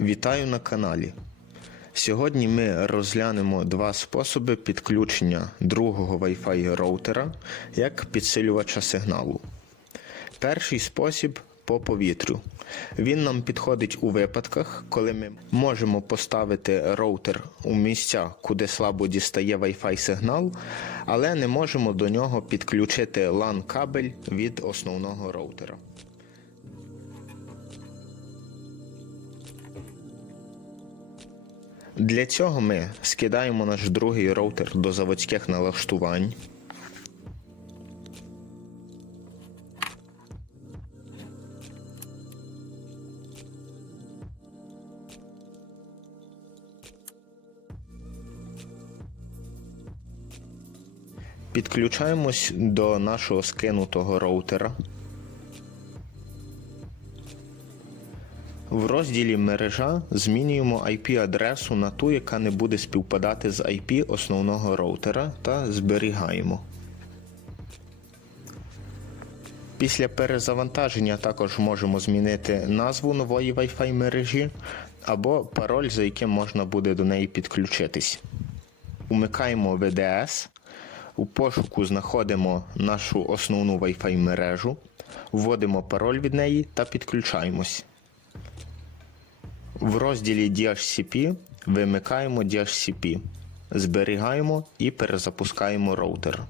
Вітаю на каналі. Сьогодні ми розглянемо два способи підключення другого Wi-Fi роутера як підсилювача сигналу. Перший спосіб по повітрю. Він нам підходить у випадках, коли ми можемо поставити роутер у місця, куди слабо дістає Wi-Fi сигнал, але не можемо до нього підключити LAN кабель від основного роутера. Для цього ми скидаємо наш другий роутер до заводських налаштувань. Підключаємось до нашого скинутого роутера. В розділі мережа змінюємо IP-адресу на ту, яка не буде співпадати з IP основного роутера та зберігаємо. Після перезавантаження також можемо змінити назву нової Wi-Fi мережі або пароль, за яким можна буде до неї підключитись. Умикаємо VDS. У пошуку знаходимо нашу основну Wi-Fi мережу, вводимо пароль від неї та підключаємось. В розділі DHCP вимикаємо DHCP, зберігаємо і перезапускаємо роутер.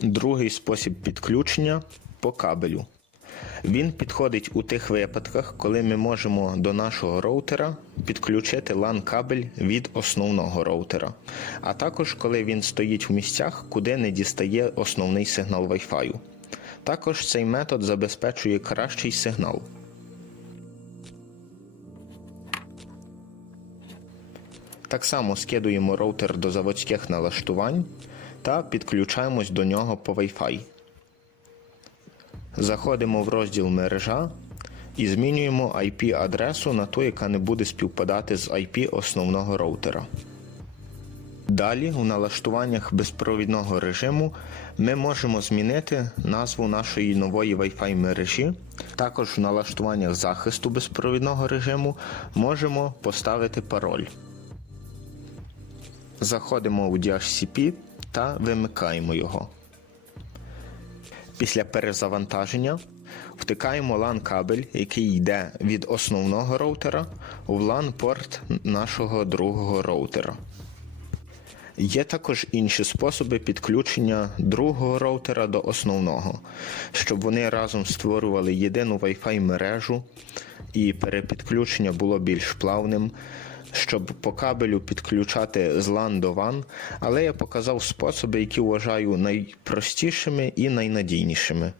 Другий спосіб підключення по кабелю. Він підходить у тих випадках, коли ми можемо до нашого роутера підключити LAN кабель від основного роутера, а також коли він стоїть в місцях, куди не дістає основний сигнал Wi-Fi. Також цей метод забезпечує кращий сигнал. Так само скидуємо роутер до заводських налаштувань та підключаємось до нього по Wi-Fi. Заходимо в розділ мережа і змінюємо IP-адресу на ту, яка не буде співпадати з IP основного роутера. Далі у налаштуваннях безпровідного режиму ми можемо змінити назву нашої нової Wi-Fi мережі. Також в налаштуваннях захисту безпровідного режиму можемо поставити пароль. Заходимо у DHCP та вимикаємо його. Після перезавантаження втикаємо LAN кабель, який йде від основного роутера в LAN порт нашого другого роутера. Є також інші способи підключення другого роутера до основного, щоб вони разом створювали єдину Wi-Fi мережу і перепідключення було більш плавним, щоб по кабелю підключати з LAN до WAN, але я показав способи, які вважаю найпростішими і найнадійнішими.